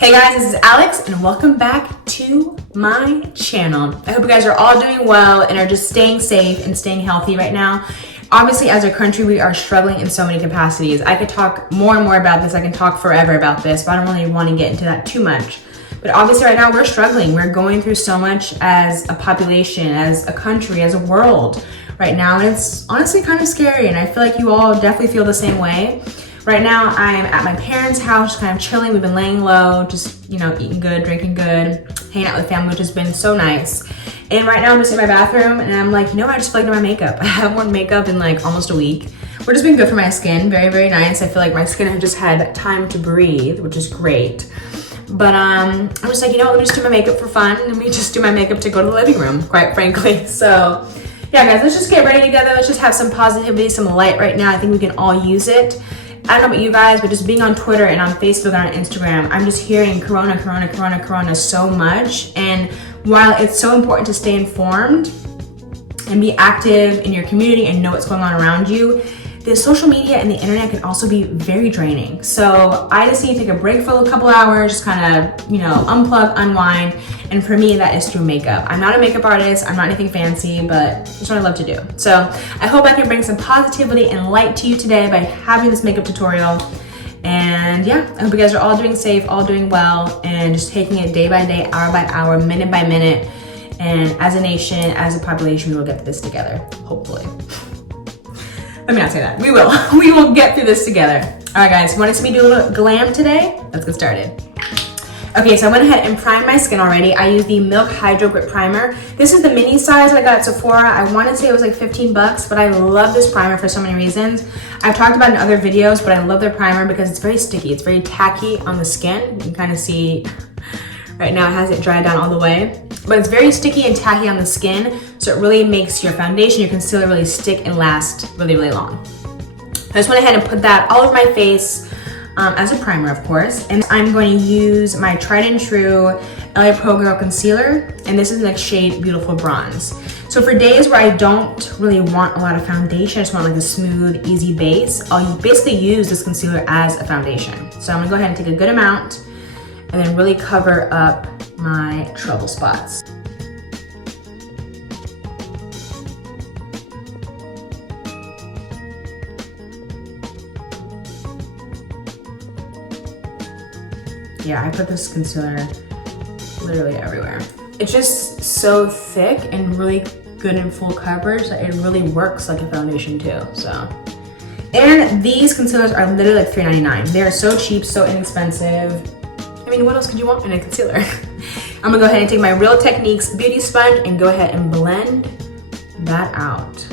Hey guys, this is Alex and welcome back to my channel. I hope you guys are all doing well and are just staying safe and staying healthy right now. Obviously, as a country, we are struggling in so many capacities. I could talk more and more about this. I can talk forever about this, but I don't really want to get into that too much. But obviously right now we're struggling. We're going through so much as a population, as a country, as a world right now. And it's honestly kind of scary. And I feel like you all definitely feel the same way. Right now, I'm at my parents' house, just kind of chilling. We've been laying low, just, eating good, drinking good, hanging out with family, which has been so nice. And right now, I'm just in my bathroom, and I'm like, I just feel like doing my makeup. I haven't worn makeup in like almost a week. We're just been good for my skin, very, very nice. I feel like my skin has just had time to breathe, which is great. But I'm just like, let me just do my makeup for fun. Let me just do my makeup to go to the living room, quite frankly. So, yeah, guys, let's just get ready together. Let's just have some positivity, some light right now. I think we can all use it. I don't know about you guys, but just being on Twitter and on Facebook and on Instagram, I'm just hearing corona so much. And while it's so important to stay informed and be active in your community and know what's going on around you, the social media and the internet can also be very draining. So I just need to take a break for a couple hours, just kind of, unplug, unwind. And for me, that is through makeup. I'm not a makeup artist. I'm not anything fancy, but it's what I love to do. So I hope I can bring some positivity and light to you today by having this makeup tutorial. And yeah, I hope you guys are all doing safe, all doing well, and just taking it day by day, hour by hour, minute by minute. And as a nation, as a population, we will get this together, hopefully. Let me not say that. We will. We will get through this together. All right, guys, you want to see me do a little glam today? Let's get started. Okay, so I went ahead and primed my skin already. I used the Milk Hydro Grip Primer. This is the mini size I got at Sephora. I want to say it was like 15 bucks, but I love this primer for so many reasons. I've talked about it in other videos, but I love their primer because it's very sticky. It's very tacky on the skin. You can kind of see right now it hasn't dried down all the way, but it's very sticky and tacky on the skin, so it really makes your foundation, your concealer really stick and last really, really long. I just went ahead and put that all over my face as a primer, of course, and I'm going to use my tried and true LA Pro Girl Concealer, and this is the shade Beautiful Bronze. So for days where I don't really want a lot of foundation, I just want like a smooth, easy base, I'll basically use this concealer as a foundation. So I'm gonna go ahead and take a good amount and then really cover up my trouble spots. Yeah, I put this concealer literally everywhere. It's just so thick and really good in full coverage that it really works like a foundation too, so. And these concealers are literally like $3.99. They are so cheap, so inexpensive. I mean, what else could you want in a concealer? I'm gonna go ahead and take my Real Techniques beauty sponge and go ahead and blend that out.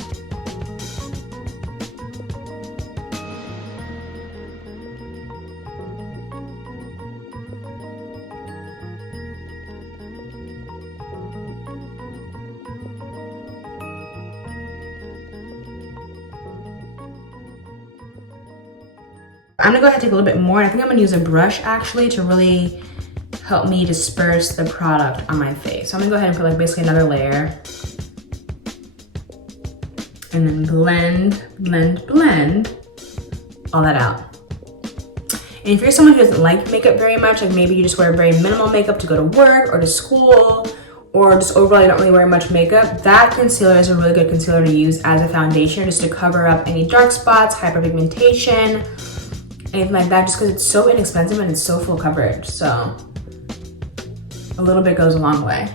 I'm gonna go ahead and take a little bit more. I think I'm gonna use a brush actually to really help me disperse the product on my face. So I'm gonna go ahead and put like basically another layer. And then blend all that out. And if you're someone who doesn't like makeup very much, like maybe you just wear very minimal makeup to go to work or to school, or just overall you don't really wear much makeup, that concealer is a really good concealer to use as a foundation just to cover up any dark spots, hyperpigmentation, anything like that, just because it's so inexpensive and it's so full coverage. So a little bit goes a long way.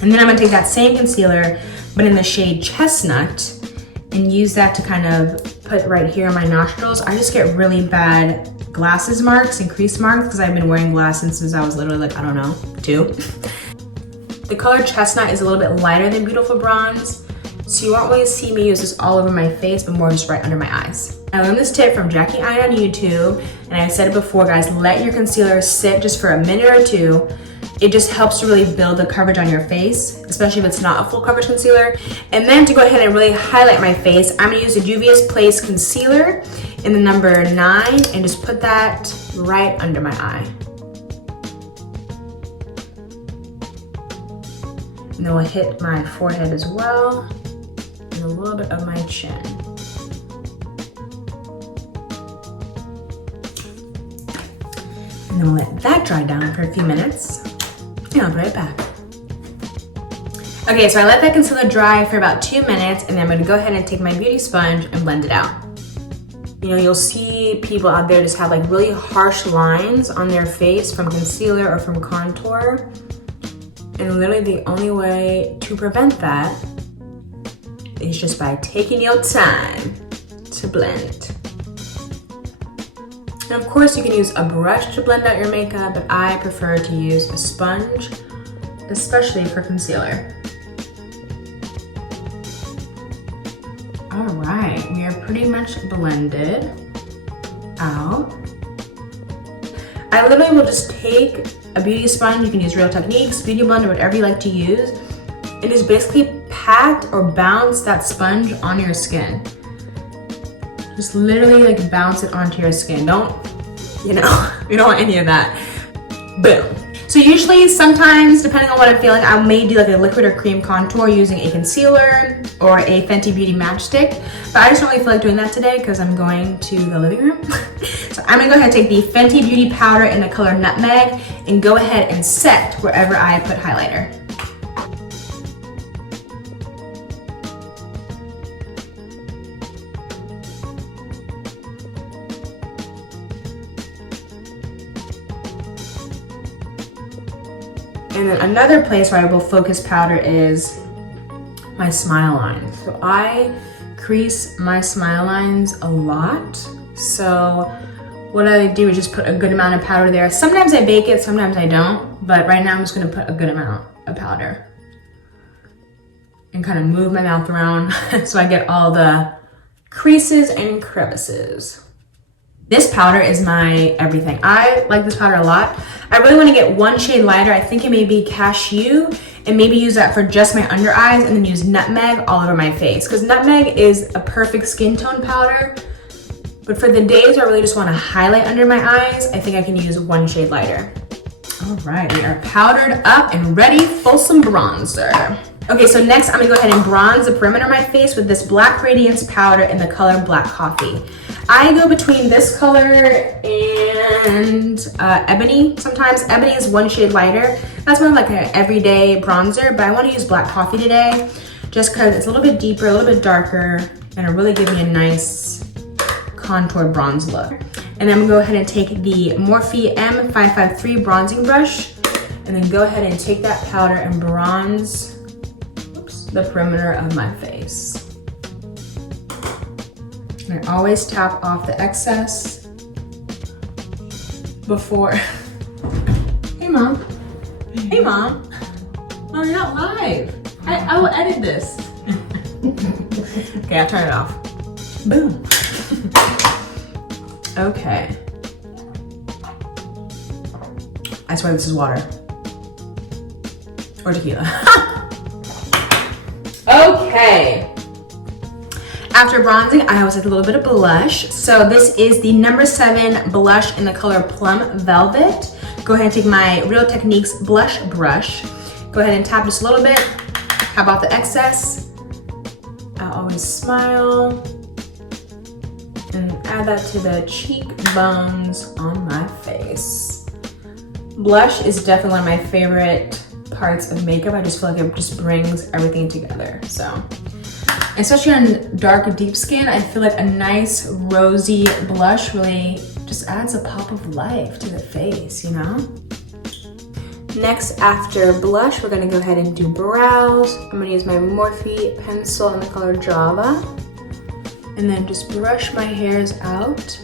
And then I'm gonna take that same concealer, but in the shade Chestnut, and use that to kind of put right here on my nostrils. I just get really bad glasses marks and crease marks because I've been wearing glasses since I was literally like, I don't know, 2. The color Chestnut is a little bit lighter than Beautiful Bronze, so you won't really see me use this all over my face, but more just right under my eyes. I learned this tip from Jackie I on YouTube, and I've said it before, guys, let your concealer sit just for a minute or 2. It just helps to really build the coverage on your face, especially if it's not a full coverage concealer. And then to go ahead and really highlight my face, I'm gonna use the Juvia's Place Concealer in the number 9 and just put that right under my eye. And then we'll hit my forehead as well, and a little bit of my chin. And then we'll let that dry down for a few minutes. And I'll be right back. Okay, so I let that concealer dry for about 2 minutes, and then I'm gonna go ahead and take my beauty sponge and blend it out. You know, you'll see people out there just have like really harsh lines on their face from concealer or from contour. And literally the only way to prevent that is just by taking your time to blend. And of course you can use a brush to blend out your makeup, but I prefer to use a sponge, especially for concealer. All right, we are pretty much blended out. I literally will just take a beauty sponge, you can use Real Techniques, Beauty Blender, whatever you like to use, and just basically pat or bounce that sponge on your skin. Just literally like bounce it onto your skin. Don't, you know, we don't want any of that. Boom. So usually, sometimes, depending on what I'm feeling, I may do like a liquid or cream contour using a concealer or a Fenty Beauty matchstick. But I just don't really feel like doing that today because I'm going to the living room. So I'm gonna go ahead and take the Fenty Beauty powder in the color Nutmeg and go ahead and set wherever I put highlighter. And then another place where I will focus powder is my smile lines. So I crease my smile lines a lot. So what I do is just put a good amount of powder there. Sometimes I bake it, sometimes I don't. But right now I'm just gonna put a good amount of powder. And kind of move my mouth around so I get all the creases and crevices. This powder is my everything. I like this powder a lot. I really want to get one shade lighter. I think it may be Cashew, and maybe use that for just my under eyes and then use Nutmeg all over my face. Because Nutmeg is a perfect skin tone powder. But for the days where I really just want to highlight under my eyes, I think I can use one shade lighter. All right, we are powdered up and ready for some bronzer. Okay, so next I'm gonna go ahead and bronze the perimeter of my face with this Black Radiance powder in the color Black Coffee. I go between this color and Ebony. Sometimes Ebony is one shade lighter. That's more like an everyday bronzer, but I want to use Black Coffee today just because it's a little bit deeper, a little bit darker, and it'll really give me a nice contour bronze look. And then I'm gonna go ahead and take the Morphe M553 bronzing brush and then go ahead and take that powder and bronze the perimeter of my face. And I always tap off the excess before. Hey mom. Hey mom. Oh, you're not live. I will edit this. Okay, I'll turn it off. Boom. Okay. I swear this is water. Or tequila. Okay. After bronzing, I always like a little bit of blush. So this is the number 7 blush in the color Plum Velvet. Go ahead and take my Real Techniques blush brush. Go ahead and tap just a little bit. Tap off the excess. I always smile. And add that to the cheekbones on my face. Blush is definitely one of my favorite parts of makeup. I just feel like it just brings everything together. So, especially on dark, deep skin, I feel like a nice rosy blush really just adds a pop of life to the face, you know? Next, after blush, we're gonna go ahead and do brows. I'm gonna use my Morphe pencil in the color Java. And then just brush my hairs out.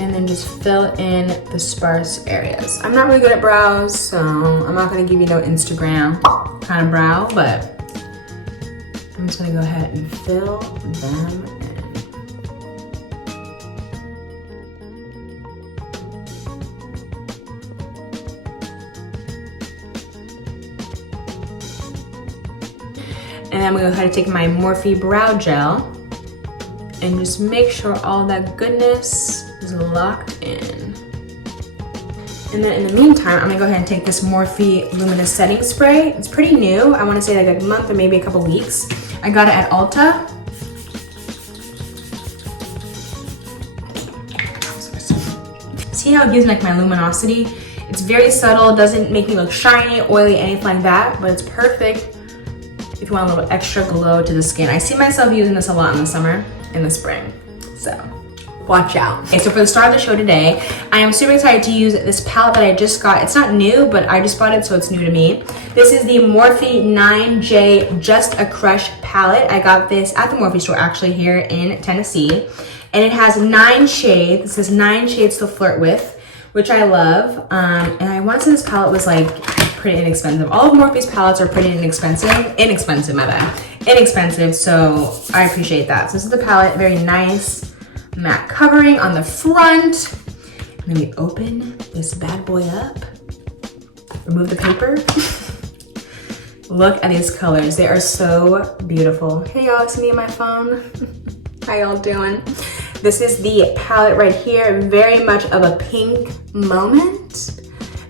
And then just fill in the sparse areas. I'm not really good at brows, so I'm not gonna give you no Instagram kind of brow, but I'm just gonna go ahead and fill them in. And then I'm gonna go ahead and take my Morphe brow gel and just make sure all that goodness is locked in. And then in the meantime, I'm gonna go ahead and take this Morphe Luminous Setting Spray. It's pretty new. I wanna say like a month or maybe a couple weeks. I got it at Ulta. See see how it gives me like my luminosity? It's very subtle, doesn't make me look shiny, oily, anything like that, but it's perfect if you want a little extra glow to the skin. I see myself using this a lot in the summer, in the spring, so watch out. Okay, so for the start of the show today, I am super excited to use this palette that I just got. It's not new, but I just bought it, so it's new to me. This is the Morphe 9J Just a Crush palette. I got this at the Morphe store, actually, here in Tennessee. And it has 9 shades. It says 9 shades to flirt with, which I love. And I want to say this palette was like pretty inexpensive. All of Morphe's palettes are pretty inexpensive. Inexpensive, so I appreciate that. So this is the palette, very nice matte covering on the front. And then we open this bad boy up, remove the paper. Look at these colors, they are so beautiful. Hey y'all, it's me and my phone. How y'all doing? This is the palette right here, very much of a pink moment.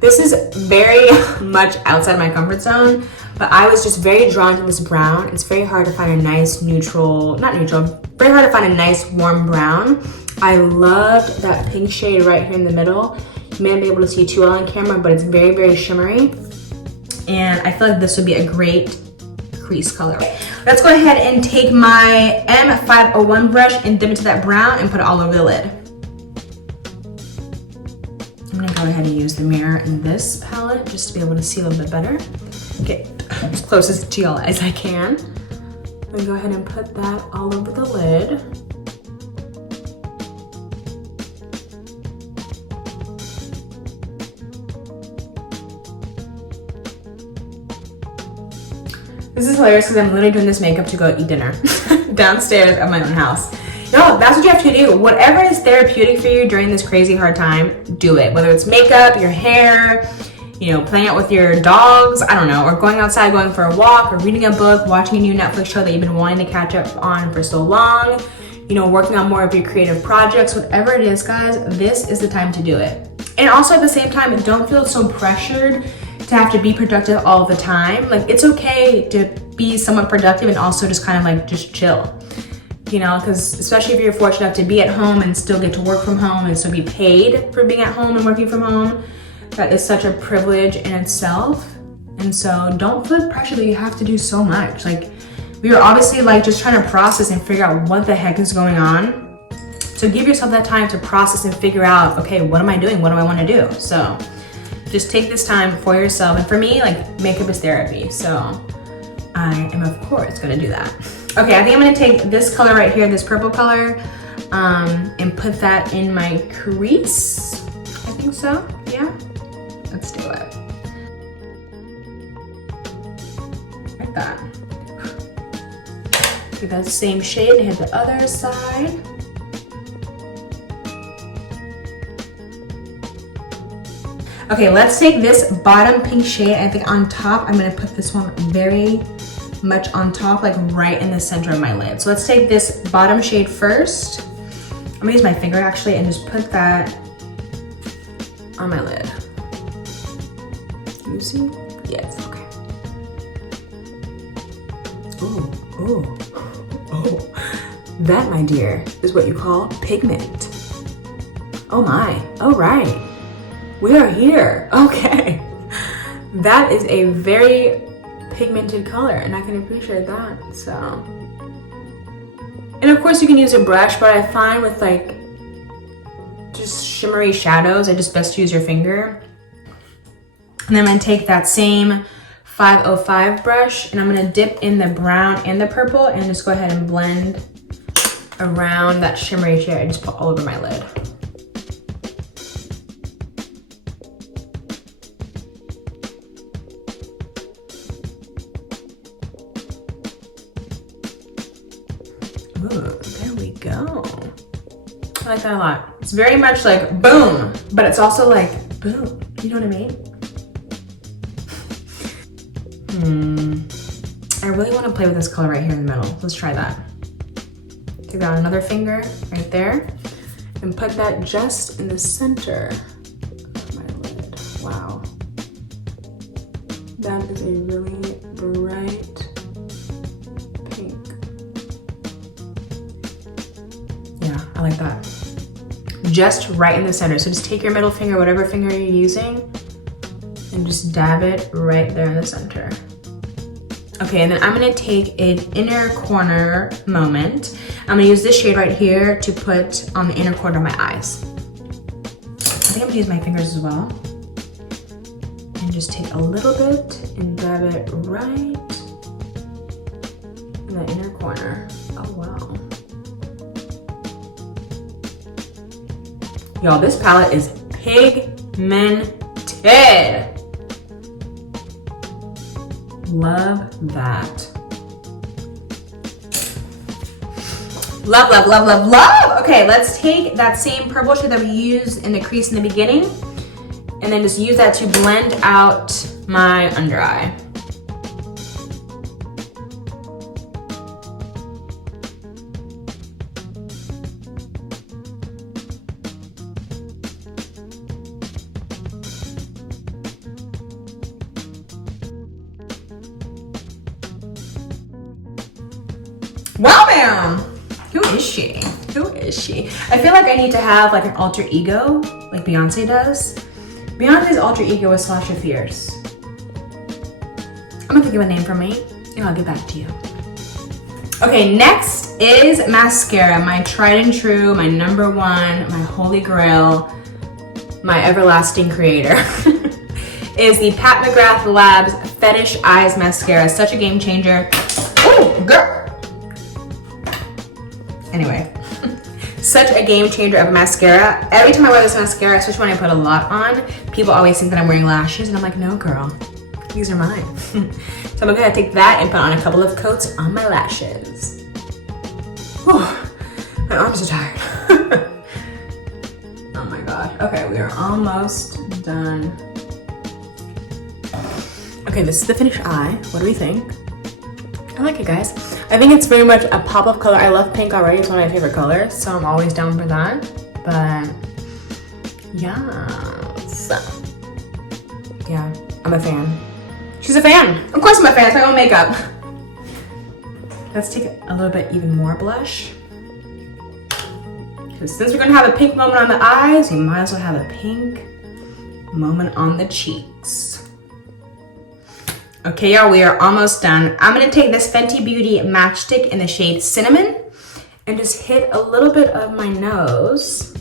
This is very much outside my comfort zone, but I was just very drawn to this brown. It's very hard to find a nice neutral, not neutral, very hard to find a nice warm brown. I loved that pink shade right here in the middle. You may not be able to see too well on camera, but it's very, very shimmery. And I feel like this would be a great crease color. Let's go ahead and take my M501 brush and dip into that brown and put it all over the lid. I'm gonna go ahead and use the mirror in this palette just to be able to see a little bit better. Get as close to y'all as I can. I'm gonna go ahead and put that all over the lid. This is hilarious because I'm literally doing this makeup to go eat dinner downstairs at my own house. No, that's what you have to do. Whatever is therapeutic for you during this crazy hard time, do it. Whether it's makeup, your hair, you know, playing out with your dogs, I don't know, or going outside, going for a walk, or reading a book, watching a new Netflix show that you've been wanting to catch up on for so long, you know, working on more of your creative projects, whatever it is, guys, this is the time to do it. And also at the same time, don't feel so pressured to have to be productive all the time. Like, it's okay to be somewhat productive and also just kind of like just chill, you know, because especially if you're fortunate enough to be at home and still get to work from home and still be paid for being at home and working from home, that is such a privilege in itself. And so don't feel pressure that you have to do so much. Like, we were obviously like just trying to process and figure out what the heck is going on. So give yourself that time to process and figure out, okay, what am I doing? What do I want to do? So just take this time for yourself. And for me, like, makeup is therapy. So I am, of course, gonna do that. Okay, I think I'm gonna take this color right here, this purple color, and put that in my crease. I think so, yeah. Let's do it. Like that. Take that same shade and hit the other side. Okay, let's take this bottom pink shade. I think on top, I'm gonna put this one very much on top, like right in the center of my lid. So let's take this bottom shade first. I'm gonna use my finger actually and just put that on my lid. Can you see? Yes, okay. Ooh, ooh, oh. That, my dear, is what you call pigment. Oh my, all right. We are here, okay. That is a very pigmented color and I can appreciate that, so. And of course you can use a brush, but I find with like just shimmery shadows, I just best use your finger. And then I'm gonna take that same 505 brush and I'm gonna dip in the brown and the purple and just go ahead and blend around that shimmery shade I just put all over my lid. Ooh, there we go. I like that a lot. It's very much like boom, but it's also like boom. You know what I mean? I really want to play with this color right here in the middle. Let's try that. Take out another finger right there and put that just in the center of my lid. Wow. That is a really bright pink. Yeah, I like that. just right in the center. So just take your middle finger, whatever finger you're using, and just dab it right there in the center. Okay, and then I'm gonna take an inner corner moment. I'm gonna use this shade right here to put on the inner corner of my eyes. I think I'm gonna use my fingers as well. And just take a little bit and dab it right in the inner corner. Oh, wow. Y'all, this palette is pigmented. Love that. Love, love, love, love, love. Okay, let's take that same purple shade that we used in the crease in the beginning and then just use that to blend out my under eye. Wow, ma'am. Who is she? Who is she? I feel like I need to have like an alter ego, like Beyonce does. Beyonce's alter ego is Sasha Fierce. I'm gonna think of a name for me, and I'll get back to you. Okay, next is mascara, my tried and true, my number one, my holy grail, my everlasting creator. Is the Pat McGrath Labs Fetish Eyes Mascara. Such a game changer. Oh, girl. Anyway, such a game changer of mascara. Every time I wear this mascara, especially when I put a lot on, people always think that I'm wearing lashes, and I'm like, no, girl, these are mine. So I'm gonna take that and put on a couple of coats on my lashes. Whew, my arms are tired. Oh my God. Okay, we are almost done. Okay, this is the finished eye. What do we think? I like it, guys. I think it's very much a pop of color. I love pink already. It's one of my favorite colors, so I'm always down for that. But yes. Yeah, I'm a fan. She's a fan. Of course I'm a fan. It's my own makeup. Let's take a little bit even more blush. Because since we're gonna have a pink moment on the eyes, we might as well have a pink moment on the cheeks. Okay, y'all, we are almost done. I'm gonna take this Fenty Beauty matchstick in the shade Cinnamon and just hit a little bit of my nose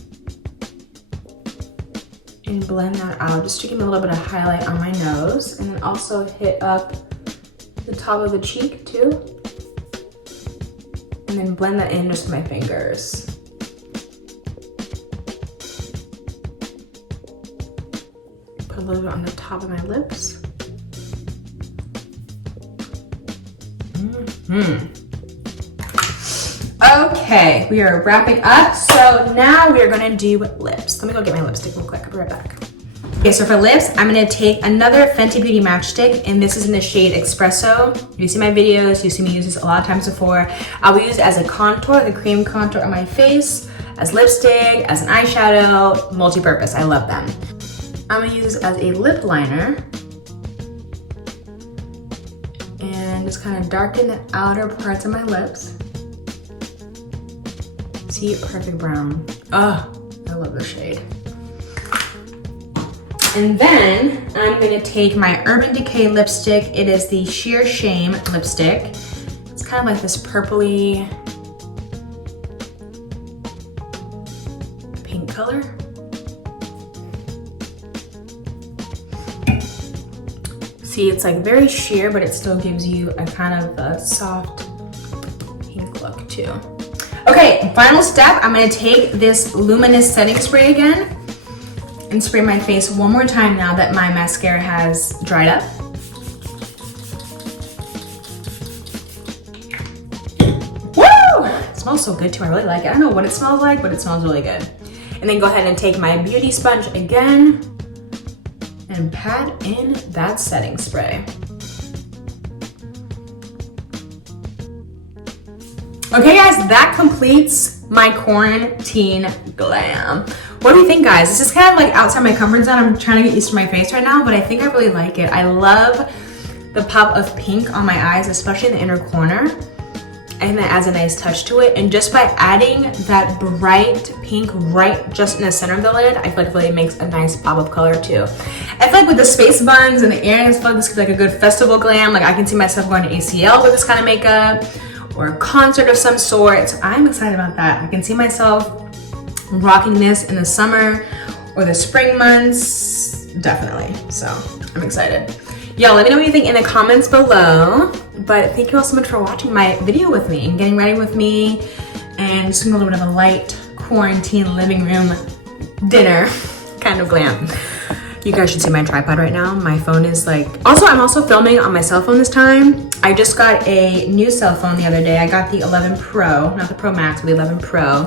and blend that out, just to give me a little bit of highlight on my nose, and then also hit up the top of the cheek too, and then blend that in just with my fingers. Put a little bit on the top of my lips. Okay, we are wrapping up. So now we are gonna do lips. Let me go get my lipstick real quick. I'll be right back. Okay, so for lips, I'm gonna take another Fenty Beauty matchstick, and this is in the shade Espresso. You see my videos, you see me use this a lot of times before. I will use it as a contour, the cream contour on my face, as lipstick, as an eyeshadow, multi-purpose. I love them. I'm gonna use this as a lip liner. And just kind of darken the outer parts of my lips. See, perfect brown. Oh, I love this shade. And then I'm gonna take my Urban Decay lipstick. It is the Sheer Shame lipstick. It's kind of like this purpley pink color. See, it's like very sheer, but it still gives you a kind of a soft pink look too. Okay, final step, I'm gonna take this luminous setting spray again and spray my face one more time now that my mascara has dried up. Woo! It smells so good too, I really like it. I don't know what it smells like, but it smells really good. And then go ahead and take my beauty sponge again and pat in that setting spray. Okay guys, that completes my quarantine glam. What do you think, guys? This is kind of like outside my comfort zone. I'm trying to get used to my face right now, but I think I really like it. I love the pop of pink on my eyes, especially in the inner corner. I think that adds a nice touch to it. And just by adding that bright pink right just in the center of the lid, I feel like it really makes a nice pop of color too. I feel like with the space buns and the earrings, I feel like this could be like a good festival glam. Like I can see myself going to ACL with this kind of makeup or a concert of some sort. So I'm excited about that. I can see myself rocking this in the summer or the spring months, definitely. So I'm excited. Y'all, let me know what you think in the comments below. But thank you all so much for watching my video with me and getting ready with me and just doing a little bit of a light quarantine living room dinner kind of glam. You guys should see my tripod right now. My phone is like, also I'm also filming on my cell phone this time. I just got a new cell phone the other day. I got the 11 Pro, not the Pro Max, but the 11 Pro.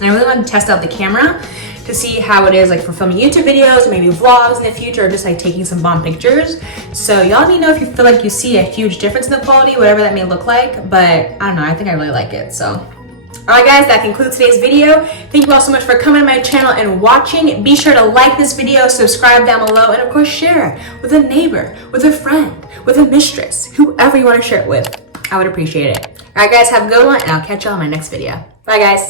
And I really want to test out the camera to see how it is like for filming YouTube videos, maybe vlogs in the future, or just like taking some bomb pictures. So y'all let me know if you feel like you see a huge difference in the quality, whatever that may look like, but I don't know, I think I really like it, so. All right guys, that concludes today's video. Thank you all so much for coming to my channel and watching. Be sure to like this video, subscribe down below, and of course share with a neighbor, with a friend, with a mistress, whoever you want to share it with. I would appreciate it. All right guys, have a good one, and I'll catch y'all in my next video. Bye guys.